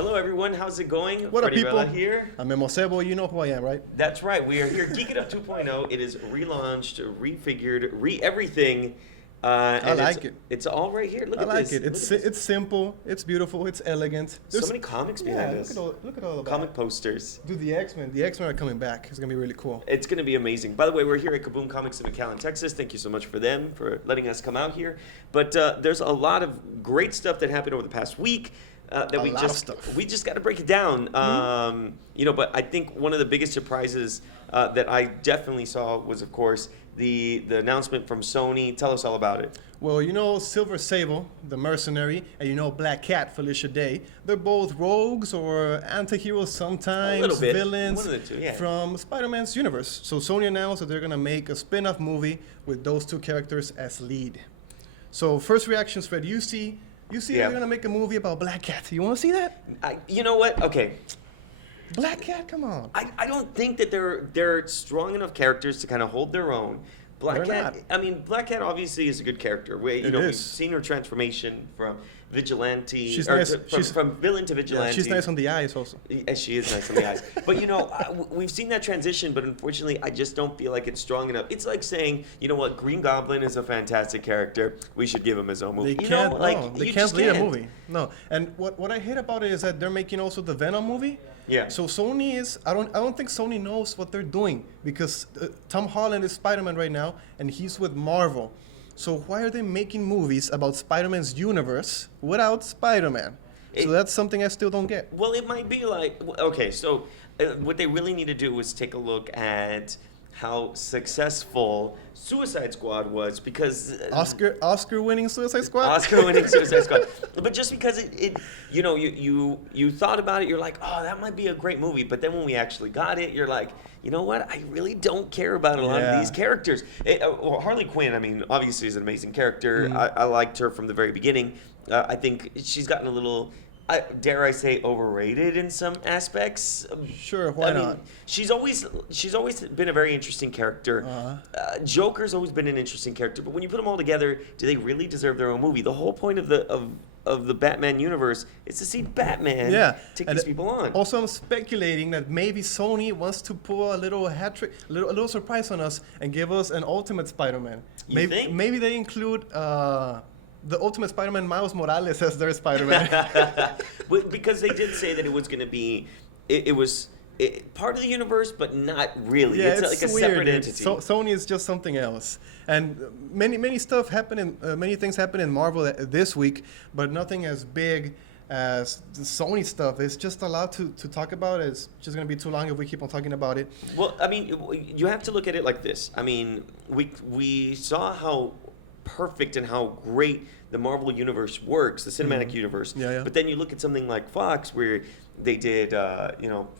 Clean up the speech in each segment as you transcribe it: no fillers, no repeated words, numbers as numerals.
Hello, everyone. How's it going? What up, Freddie people? Vela here. I'm Sable. You know who I am, right? That's right. We are here. Geek It Up 2.0. It is relaunched, refigured, everything. I like it. It's all right here. Look I at like this. it. It's simple. It's beautiful. It's elegant. So many comics behind us. Look at all of Comic that. posters. Dude, the X-Men. The X-Men are coming back. It's gonna be really cool. It's going to be amazing. By the way, we're here at Kaboom Comics in McAllen, Texas. Thank you so much for them for letting us come out here. But there's a lot of great stuff that happened over the past week. That we just got to break it down. But I think one of the biggest surprises that I definitely saw was, of course, the announcement from Sony. Tell us all about it. Well, you know Silver Sable, the mercenary, and you know Black Cat, Felicia Day. They're both rogues or anti-heroes sometimes, A little bit. villains One of the two, yeah. from Spider-Man's universe. So Sony announced that they're going to make a spin-off movie with those two characters as lead. So first reactions, Fred, you see they're going to make a movie about Black Cat. You want to see that? You know what? Okay. Black Cat, come on. I don't think that they're strong enough characters to kind of hold their own. Black Cat. I mean, Black Cat obviously is a good character. We've seen her transformation from vigilante, from villain to vigilante. She's nice on the eyes also. Yeah, she is nice on the eyes. But we've seen that transition. But unfortunately, I just don't feel like it's strong enough. It's like saying, you know what, Green Goblin is a fantastic character. We should give him his own movie. They can't lead a movie. No. And what I hate about it is that they're making also the Venom movie. Yeah. So Sony is I don't think Sony knows what they're doing because Tom Holland is Spider-Man right now and he's with Marvel. So why are they making movies about Spider-Man's universe without Spider-Man? So that's something I still don't get. Well, it might be like, okay, so what they really need to do is take a look at how successful Suicide Squad was, because Oscar-winning Suicide Squad. Oscar-winning Suicide Squad, but just because you thought about it, you're like, oh, that might be a great movie. But then when we actually got it, you're like, you know what? I really don't care about a lot of these characters. Harley Quinn, I mean, obviously is an amazing character. I liked her from the very beginning. I think she's gotten a little, dare I say, overrated in some aspects. Sure, why not? She's always been a very interesting character. Joker's always been an interesting character, but when you put them all together, do they really deserve their own movie? The whole point of the Batman universe is to see Batman take these people on. Also, I'm speculating that maybe Sony wants to pull a little hat trick, a little surprise on us and give us an Ultimate Spider-Man. You think? Maybe they include the Ultimate Spider-Man, Miles Morales, as their Spider-Man. Because they did say that it was going to be, it was part of the universe, but not really. Yeah, it's like a weird, separate entity. Sony is just something else. And many things happen in Marvel this week, but nothing as big as the Sony stuff. It's just a lot to talk about. It's just going to be too long if we keep on talking about it. Well, I mean, you have to look at it like this. I mean, we saw how perfect and how great the Marvel universe works, the cinematic universe. Yeah. But then you look at something like Fox, where they did,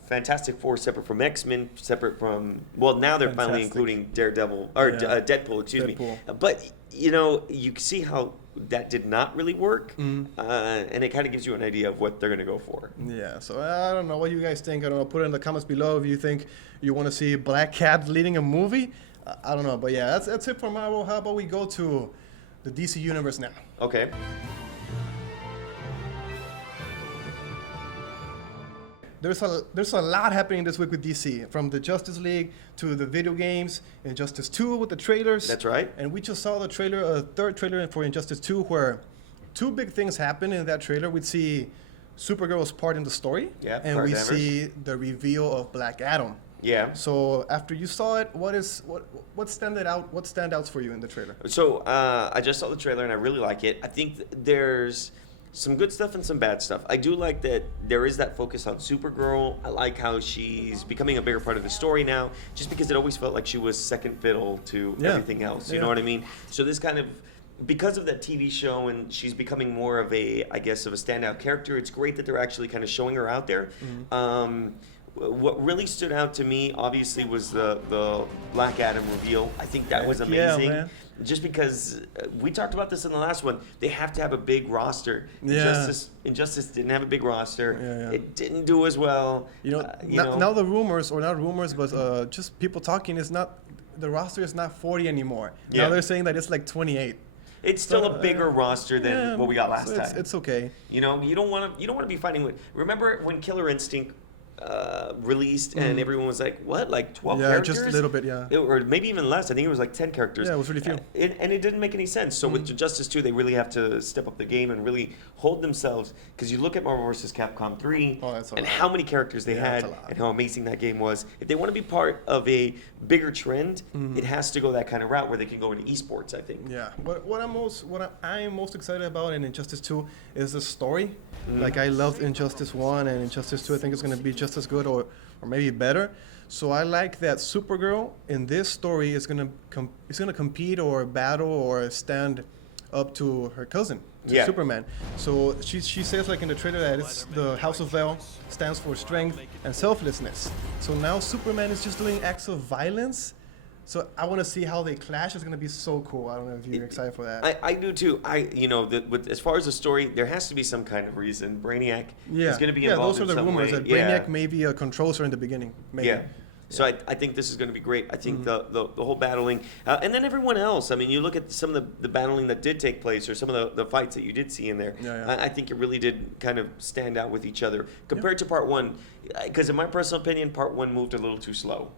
Fantastic Four separate from X-Men, separate from, well, now they're finally including Daredevil, or Deadpool, excuse me. But, you see how that did not really work, and it kind of gives you an idea of what they're going to go for. Yeah, so I don't know what you guys think. I don't know. Put it in the comments below if you think you want to see Black Cat leading a movie. I don't know, but yeah, that's it for Marvel. How about we go to the DC Universe now? Okay. There's a lot happening this week with DC, from the Justice League to the video games, Injustice 2 with the trailers. That's right. And we just saw a third trailer for Injustice 2 where two big things happen in that trailer. We'd see Supergirl's part in the story, and we see the reveal of Black Adam. Yeah. So after you saw it, what stands out? What standouts for you in the trailer? So I just saw the trailer and I really like it. I think there's some good stuff and some bad stuff. I do like that there is that focus on Supergirl. I like how she's becoming a bigger part of the story now, just because it always felt like she was second fiddle to everything else. You know what I mean? So this kind of, because of that TV show and she's becoming more of a standout character, it's great that they're actually kind of showing her out there. What really stood out to me, obviously, was the Black Adam reveal. I think that was amazing. Yeah, man. Just because we talked about this in the last one, they have to have a big roster. Injustice didn't have a big roster. It didn't do as well. Now the rumors, or not rumors, but just people talking, is not, the roster is not 40 anymore. Now they're saying that it's like 28. It's still a bigger roster than what we got last time. It's okay. You know, you don't want to be fighting with. Remember when Killer Instinct released and everyone was like, "What? Like 12 characters?" Just a little bit, yeah. Or maybe even less. I think it was like 10 characters. Yeah, it was really few. And it didn't make any sense. So with Justice 2, they really have to step up the game and really hold themselves. Because you look at Marvel vs. Capcom 3 and how many characters they had and how amazing that game was. If they want to be part of a bigger trend, it has to go that kind of route where they can go into esports, I think. Yeah, but what I'm most excited about in Injustice 2 is the story. Like I loved Injustice 1 and Injustice 2. I think it's going to be just as good or maybe better. So I like that Supergirl in this story is going to compete or battle or stand up to her cousin, to Superman. So she says like in the trailer that it's the House of Vel stands for strength and selflessness. So now Superman is just doing acts of violence. So I want to see how they clash. It's going to be so cool. I don't know if you're excited for that. I do too. As far as the story, there has to be some kind of reason. Brainiac is going to be involved in some way. Yeah, those are the rumors that Brainiac maybe controls her in the beginning. Maybe. Yeah. So I think this is going to be great. I think the whole battling, and then everyone else. I mean, you look at some of the battling that did take place, or some of the fights that you did see in there. I think it really did kind of stand out with each other compared to Part 1. Because in my personal opinion, Part 1 moved a little too slow.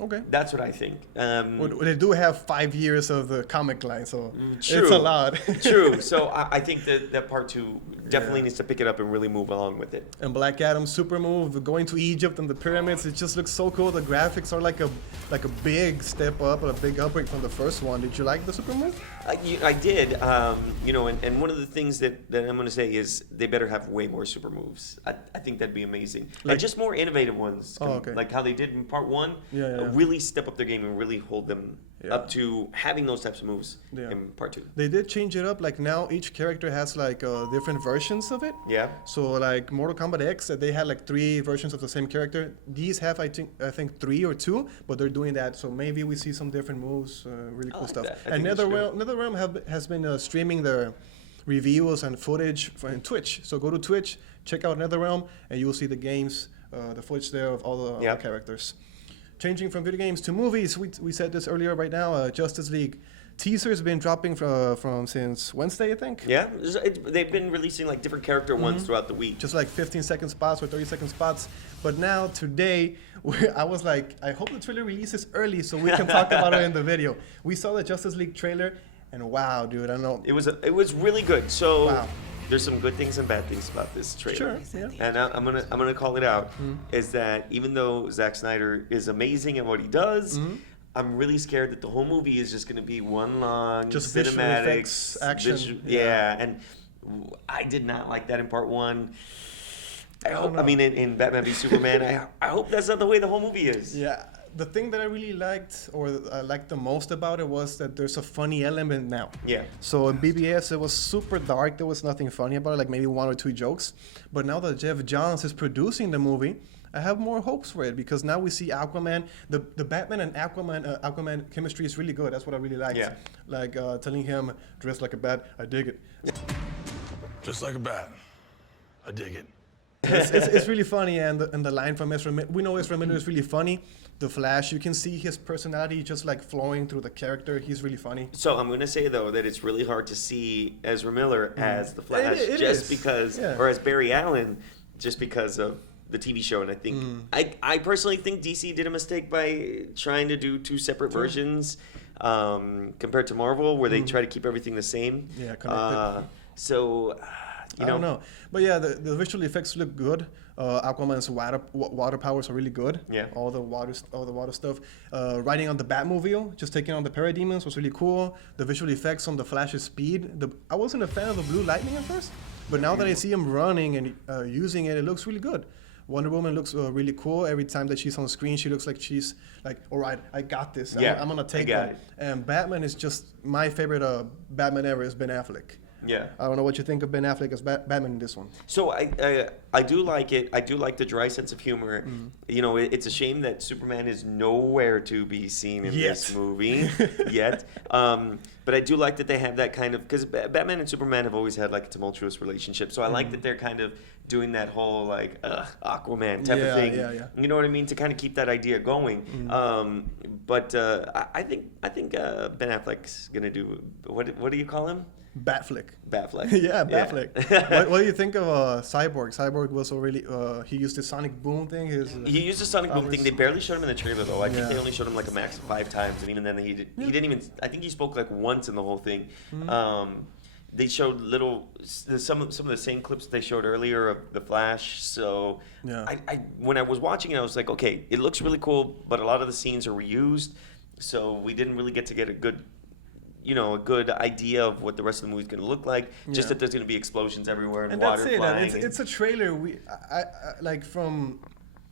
Okay. That's what I think. Well, they do have 5 years of the comic line, so true. It's a lot. True. So I think that Part 2 definitely needs to pick it up and really move along with it. And Black Adam's super move, going to Egypt and the pyramids, it just looks so cool. The graphics are like a big step up, a big upgrade from the first one. Did you like the super move? I did. And one of the things that I'm going to say is they better have way more super moves. I think that'd be amazing. And just more innovative ones. Like how they did in Part 1. Really step up their game and really hold them up to having those types of moves in Part 2. They did change it up. Like now each character has like different versions of it. Yeah. So like Mortal Kombat X, they had like 3 versions of the same character. These have I think 3 or 2, but they're doing that. So maybe we see some different moves, really cool stuff. And NetherRealm has been streaming their reviews and footage in Twitch. So go to Twitch, check out NetherRealm, and you will see the games, the footage there of all the characters. Changing from video games to movies, we said this earlier right now, Justice League teaser's been dropping from since Wednesday, I think. Yeah, they've been releasing like different character ones throughout the week. Just like 15-second spots or 30-second spots. But now, today, I was like, I hope the trailer releases early so we can talk about it in the video. We saw the Justice League trailer, and wow, dude, I don't know. It was really good. So there's some good things and bad things about this trailer. Sure, yeah. And I'm gonna call it out, is that even though Zack Snyder is amazing at what he does, I'm really scared that the whole movie is just gonna be one long just cinematic visual effects, action. And I did not like that in Part 1. I mean, in Batman v Superman, I hope that's not the way the whole movie is. Yeah. The thing that I really liked, or I liked the most about it, was that there's a funny element now. Yeah. So in BBS, it was super dark. There was nothing funny about it, like maybe 1 or 2 jokes. But now that Jeff Johns is producing the movie, I have more hopes for it, because now we see Aquaman. The Batman and Aquaman chemistry is really good. That's what I really liked. Yeah. Like telling him, dress like a bat, I dig it. Just like a bat, I dig it. It's really funny, and the line from Ezra Miller, we know Ezra Miller is really funny. The Flash, you can see his personality just like flowing through the character. He's really funny. So I'm going to say, though, that it's really hard to see Ezra Miller as the Flash or as Barry Allen, just because of the TV show. And I think, I personally think DC did a mistake by trying to do 2 separate versions compared to Marvel, where they try to keep everything the same. Yeah, connected. I don't know. But yeah, the visual effects look good. Aquaman's water powers are really good. Yeah. All the water stuff. Riding on the Batmobile, just taking on the Parademons was really cool. The visual effects on the Flash's speed. I wasn't a fan of the blue lightning at first, but now that I see him running and using it, it looks really good. Wonder Woman looks really cool. Every time that she's on screen, she looks like she's like, all right, I got this. I'm gonna take that. And Batman is just my favorite Batman ever is Ben Affleck. Yeah. I don't know what you think of Ben Affleck as Batman in this one. So I do like it. I do like the dry sense of humor. You know, it's a shame that Superman is nowhere to be seen in this movie yet. But I do like that they have that kind of, because Batman and Superman have always had like a tumultuous relationship. So I like that they're kind of doing that whole like Aquaman type of thing. Yeah. You know what I mean? To kind of keep that idea going. But I think Ben Affleck's gonna do what do you call him? Batflick. Batfleck. Yeah, Batflick. What do you think of Cyborg? Cyborg was already he used the sonic boom thing. He used the sonic boom thing. They barely showed him in the trailer though. I think they Yeah. only showed him like a max of 5 times, and even then he didn't even. I think he spoke like once in the whole thing. They showed some of the same clips they showed earlier of the Flash. So Yeah. I when I was watching it, I was like, okay, it looks really cool, but a lot of the scenes are reused, so we didn't really get to get a good idea of what the rest of the movie's going to look like. Just that there's going to be explosions everywhere and water that's it. flying. It's a trailer. I like from.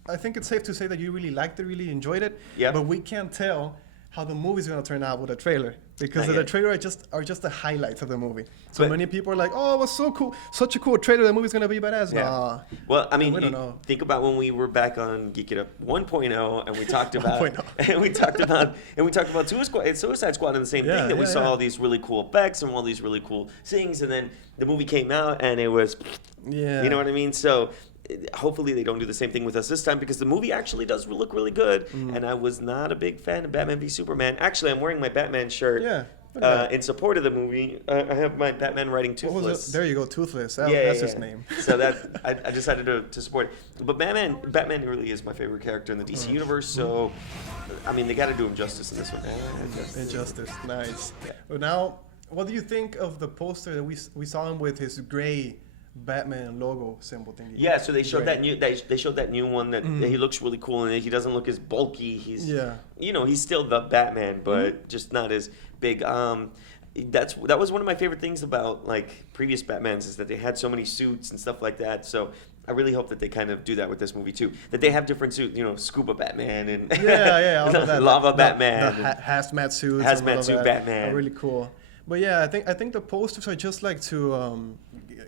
I think it's safe to say that you really liked it, really enjoyed it. Yeah. But we can't tell how the movie's going to turn out with a trailer because Not the yet. trailer are just the highlights of the movie. So But- many people are like, "Oh, it was so cool, such a cool trailer. The movie's going to be badass." Yeah. Nah. Well, I mean, we don't know. think about when we were back on Geek It Up 1.0 and we talked about 1.0. and we talked about Suicide Squad and the same thing, that we saw all these really cool effects and all these really cool things, and then the movie came out and it was Yeah. you know what I mean? So hopefully they don't do the same thing with us this time, because the movie actually does look really good. And I was not a big fan of Batman v Superman. Actually, I'm wearing my Batman shirt. Yeah. Look at that. In support of the movie. I have my Batman writing What was Toothless. it? There you go, Toothless. That's his name. So that I decided to support it. But Batman really is my favorite character in the DC universe. So I mean, they got to do him justice in this one. Injustice, nice. But now, what do you think of the poster that we saw him with his gray Batman logo symbol thingy? Yeah, so they showed Gray. they showed that new one that he looks really cool, and he doesn't look as bulky. He's he's still the Batman, but just not as big. That was one of my favorite things about like previous Batmans, is that they had so many suits and stuff like that. So I really hope that they kind of do that with this movie too. That they have different suits, Scuba Batman and all of that, Lava the Batman, hazmat suits, Hazmat and all suit of that Batman. are really cool. But yeah, I think the posters are just like to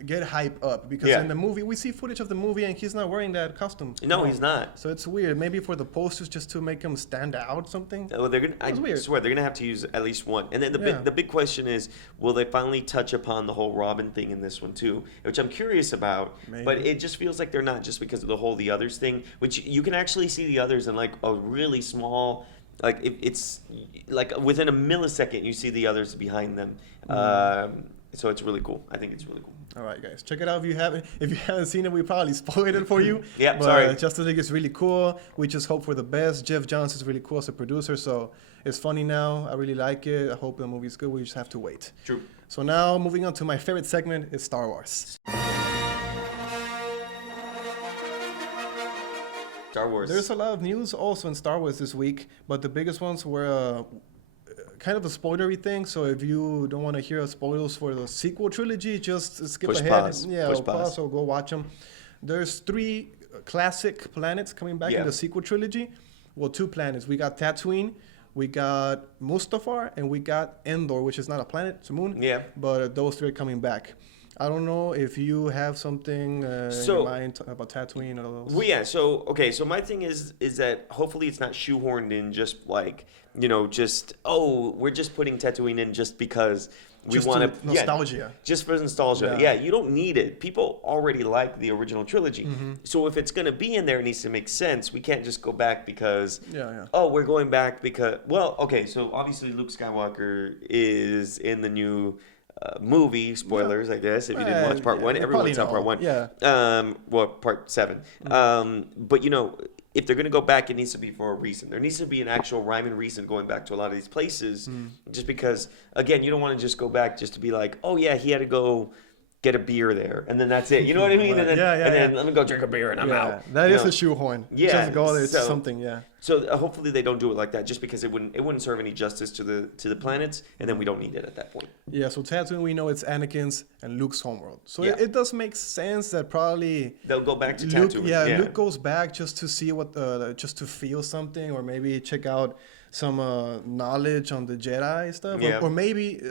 get hype up, because in the movie we see footage of the movie and he's not wearing that costume. No, he's not. So it's weird. Maybe for the posters, just to make him stand out, something. Well, they're gonna. I weird. swear they're gonna have to use at least one. And then the big question is, will they finally touch upon the whole Robin thing in this one too? Which I'm curious about. Maybe. But it just feels like they're not, just because of the whole the others thing. Which you can actually see the others in like a really small. Like it's like within a millisecond you see the others behind them. So it's really cool. I think it's really cool. All right, guys, check it out if you haven't seen it. We probably spoiled it for you. Yeah, but sorry. Justice League is really cool. We just hope for the best. Jeff Johns is really cool as a producer, so it's funny now. I really like it. I hope the movie's good. We just have to wait. True. So now, moving on to my favorite segment is Star Wars. Star Wars. There's a lot of news also in Star Wars this week, but the biggest ones were kind of a spoilery thing. So if you don't want to hear spoilers for the sequel trilogy, just skip Push ahead. pause. Yeah, Push or pause. or go watch them. There's 3 classic planets coming back in the sequel trilogy. Well, 2 planets. We got Tatooine, we got Mustafar, and we got Endor, which is not a planet, it's a moon. Yeah. But those 3 are coming back. I don't know if you have something in your mind about Tatooine or those. Well, yeah. So my thing is that hopefully it's not shoehorned in, just like we're just putting Tatooine in just because we Just want to nostalgia. just for nostalgia. Yeah, you don't need it. People already like the original trilogy. So if it's gonna be in there, it needs to make sense. We can't just go back because we're going back because so obviously Luke Skywalker is in the new movie. Spoilers, I guess, if you didn't watch part 1. Everyone saw part 1. Yeah. Part 7. But if they're going to go back, it needs to be for a reason. There needs to be an actual rhyme and reason going back to a lot of these places. Just because, again, you don't want to just go back just to be like, oh yeah, he had to go get a beer there, and then that's it. You know what I mean? Right. And then, Yeah. let me go drink a beer and I'm out. That You is know? a shoehorn. Yeah, Just go there, it's so- something, yeah. So hopefully they don't do it like that, just because it wouldn't serve any justice to the planets, and then we don't need it at that point. Yeah, so Tatooine, we know it's Anakin's and Luke's homeworld. So Yeah. it does make sense that probably They'll go back to Luke, Tatooine. Luke goes back just to see just to feel something, or maybe check out some knowledge on the Jedi stuff, Yeah. or maybe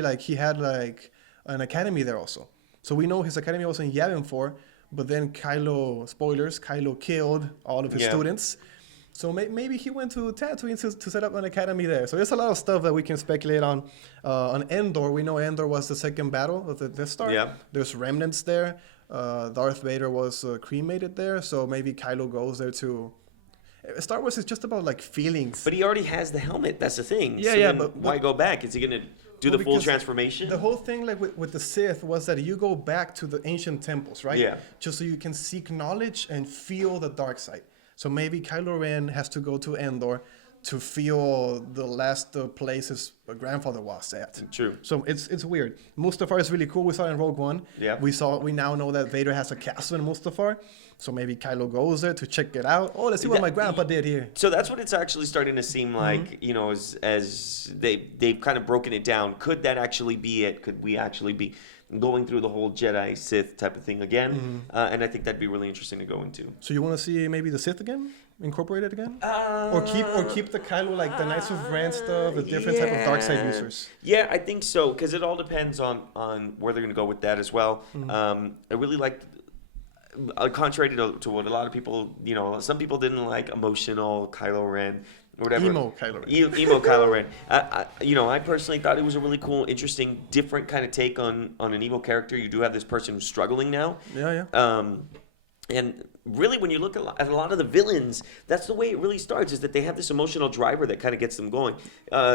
like he had like an academy there also. So we know his academy was in Yavin 4, but then Kylo, spoilers, Kylo killed all of his Yeah. students. So maybe he went to Tatooine to set up an academy there. So there's a lot of stuff that we can speculate on. On Endor, we know Endor was the second battle of the Death Star. Yeah. There's remnants there. Darth Vader was cremated there, so maybe Kylo goes there to. Star Wars is just about like feelings. But he already has the helmet. That's the thing. Yeah, So yeah, then but why go back? Is he gonna do Well, the full because transformation? The whole thing, like with the Sith, was that you go back to the ancient temples, right? Yeah. Just so you can seek knowledge and feel the dark side. So maybe Kylo Ren has to go to Endor to feel the last place his grandfather was at. True. So it's weird. Mustafar is really cool. We saw it in Rogue One. Yeah. We now know that Vader has a castle in Mustafar. So maybe Kylo goes there to check it out. Oh, let's see what my grandpa did here. So that's what it's actually starting to seem like, Mm-hmm. you know, as they've kind of broken it down. Could that actually be it? Could we actually be going through the whole Jedi Sith type of thing again? Mm-hmm. And I think that'd be really interesting to go into. So you want to see maybe the Sith again? Incorporated again? Or keep the Kylo, like the Knights of Ren stuff, the different type of dark side users. Yeah, I think so, because it all depends on where they're going to go with that as well. I really liked, contrary to what a lot of people, you know, some people didn't like emotional Kylo Ren or whatever. Emo Kylo Ren. Emo Kylo Ren. I personally thought it was a really cool, interesting, different kind of take on an evil character. You do have this person who's struggling now. Yeah, yeah. And really, when you look at a lot of the villains, that's the way it really starts, is that they have this emotional driver that kind of gets them going,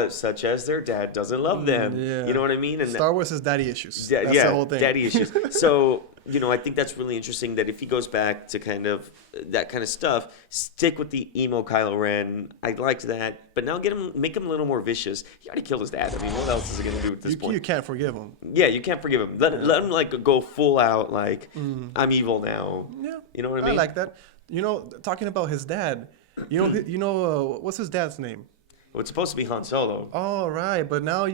such as their dad doesn't love them. Yeah. You know what I mean? And Star Wars is daddy issues. yeah, That's yeah, the whole thing. daddy issues. So, you know, I think that's really interesting that if he goes back to kind of that kind of stuff, stick with the emo Kylo Ren. I liked that. But now make him a little more vicious. He already killed his dad. I mean, what else is he going to do at this point? You can't forgive him. Yeah, you can't forgive him. Let him like go full out, like, I'm evil now. Yeah. You know what I mean? I like that. You know, talking about his dad, what's his dad's name? Well, it's supposed to be Han Solo. Oh, right. But now,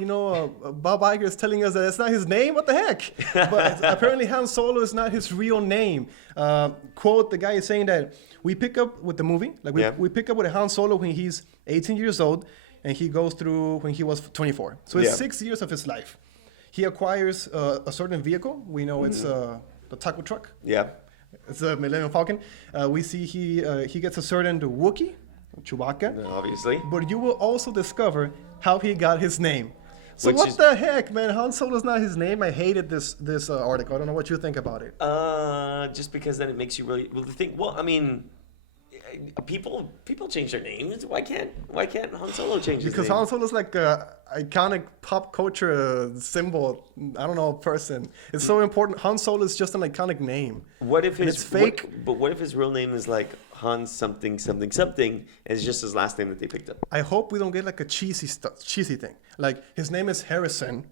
Bob Iger is telling us that it's not his name. What the heck? But apparently Han Solo is not his real name. Quote, the guy is saying that we pick up with the movie. Like, we pick up with Han Solo when he's 18 years old, and he goes through when he was 24. So it's 6 years of his life. He acquires a certain vehicle. We know it's the taco truck. Yeah. It's a Millennium Falcon. We see he gets a certain Wookiee, Chewbacca. Obviously. But you will also discover how he got his name. So Which what is- the heck, man? Han Solo's not his name. I hated this article. I don't know what you think about it. Just because then it makes you really think. Well, I mean, people change their names. Why can't Han Solo change his Because name? Han Solo's like a iconic pop culture symbol. I don't know, person. It's so important. Han Solo is just an iconic name. What if And his it's fake? But what if his real name is like Han something something something, and it's just his last name that they picked up? I hope we don't get like a cheesy thing. Like his name is Harrison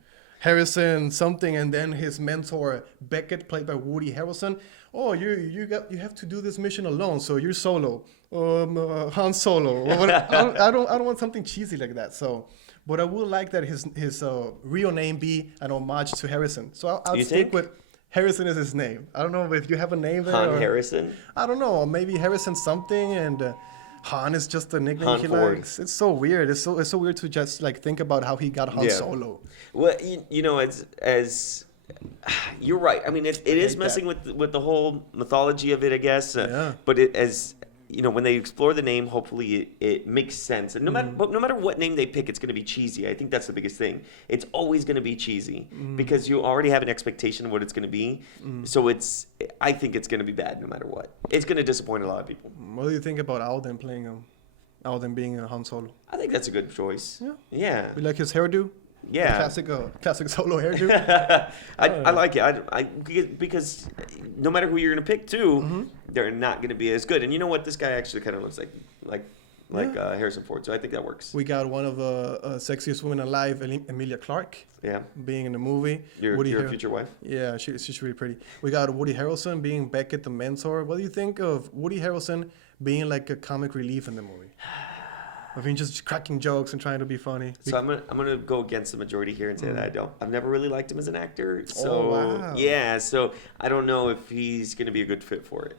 something, and then his mentor Beckett, played by Woody Harrelson. Oh, you have to do this mission alone, so you're solo. Han Solo. I don't want something cheesy like that. So, but I would like that his real name be an homage to Harrison. So I'll You stick think? with Harrison as his name. I don't know if you have a name there. Han or- Harrison. I don't know. Maybe Harrison something, and Han is just a nickname Han he Ford. likes. It's so weird. It's so weird to just like think about how he got Han Yeah. Solo. Well, you know, as you're right. I mean, it is hate messing with the whole mythology of it, I guess. Yeah. But as you know, when they explore the name, hopefully it makes sense. And no matter what name they pick, it's going to be cheesy. I think that's the biggest thing. It's always going to be cheesy because you already have an expectation of what it's going to be. So I think it's going to be bad no matter what. It's going to disappoint a lot of people. What do you think about Alden playing him? Alden being a Han Solo. I think that's a good choice. Yeah. Yeah. We like his hairdo. Yeah. The classic Solo hairdo. I like it. Because no matter who you're gonna pick, too, they're not gonna be as good. And you know what? This guy actually kind of looks like Harrison Ford. So I think that works. We got one of the sexiest women alive, Emilia Clarke, Yeah. being in the movie. Your Har- future wife. Yeah, she's really pretty. We got Woody Harrelson being Beckett the mentor. What do you think of Woody Harrelson being like a comic relief in the movie? I mean, just cracking jokes and trying to be funny. So I'm gonna go against the majority here and say that I don't. I've never really liked him as an actor. So wow. yeah. So I don't know if he's gonna be a good fit for it.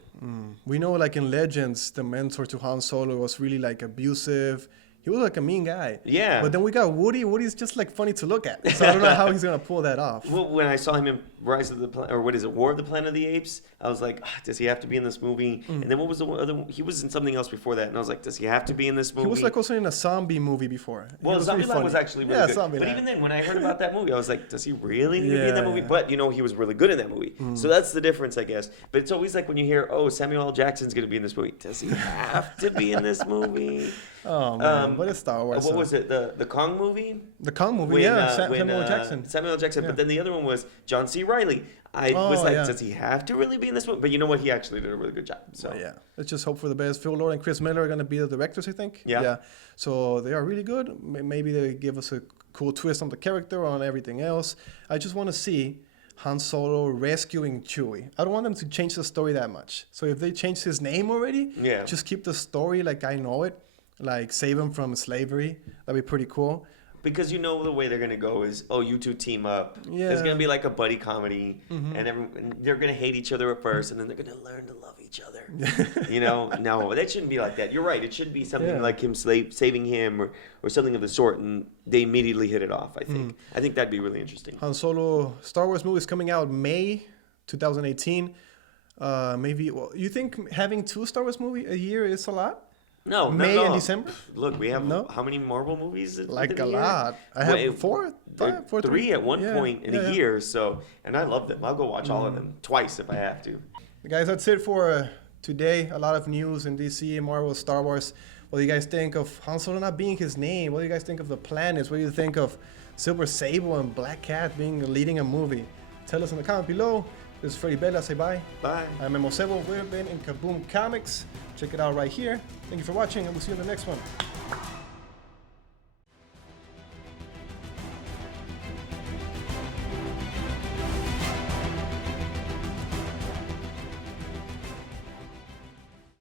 We know, like in Legends, the mentor to Han Solo was really like abusive. he was like a mean guy. Yeah. But then we got Woody. Woody's just like funny to look at. So I don't know how he's gonna pull that off. Well, when I saw him in Rise of the or what is it, War of the Planet of the Apes, I was like, does he have to be in this movie? And then what was the other? He was in something else before that, and I was like, does he have to be in this movie? He was like also in a zombie movie before. Well, Zombieland was actually really good. Zombieland. But even then, when I heard about that movie, I was like, does he really need to be in that movie? Yeah. But, he was really good in that movie. So that's the difference, I guess. But it's always like when you hear, oh, Samuel L. Jackson's going to be in this movie. Does he have to be in this movie? Oh, man. But it's Star Wars. What was it? The Kong movie? The Kong movie, When, Samuel L. Jackson. Samuel L. Jackson. Yeah. But then the other one was John C. Reilly. I was like, yeah. does he have to really be in this movie? But you know what? He actually did a really good job. So Yeah, let's just hope for the best. Phil Lord and Chris Miller are going to be the directors, I think. Yeah. So they are really good. Maybe they give us a cool twist on the character, on everything else. I just want to see Han Solo rescuing Chewie. I don't want them to change the story that much. So if they change his name already, Yeah. just keep the story like I know it. Like save him from slavery. That'd be pretty cool. because the way they're gonna go is, oh, you two team up. Yeah. It's gonna be like a buddy comedy, and they're gonna hate each other at first, and then they're gonna learn to love each other. No, that shouldn't be like that. You're right. It should be something Yeah. like him saving him or something of the sort, and they immediately hit it off. I think that'd be really interesting. Han Solo Star Wars movie is coming out May 2018. Maybe. Well, you think having 2 Star Wars movie a year is a lot? No, May no. and December? Look, we have No? how many Marvel movies? Like within a year? lot. I have Wait, 4, 5, 4, 3. 3 at one Yeah, point in yeah, a yeah. year. So, and I love them. I'll go watch all of them twice if I have to. Guys, that's it for today. A lot of news in DC, Marvel, Star Wars. What do you guys think of Han Solo not being his name? What do you guys think of the planets? What do you think of Silver Sable and Black Cat leading a movie? Tell us in the comment below. This is Freddy Bella. Say bye. Bye. I'm Memo Sebo. We've been in Kaboom Comics. Check it out right here. Thank you for watching, and we'll see you in the next one.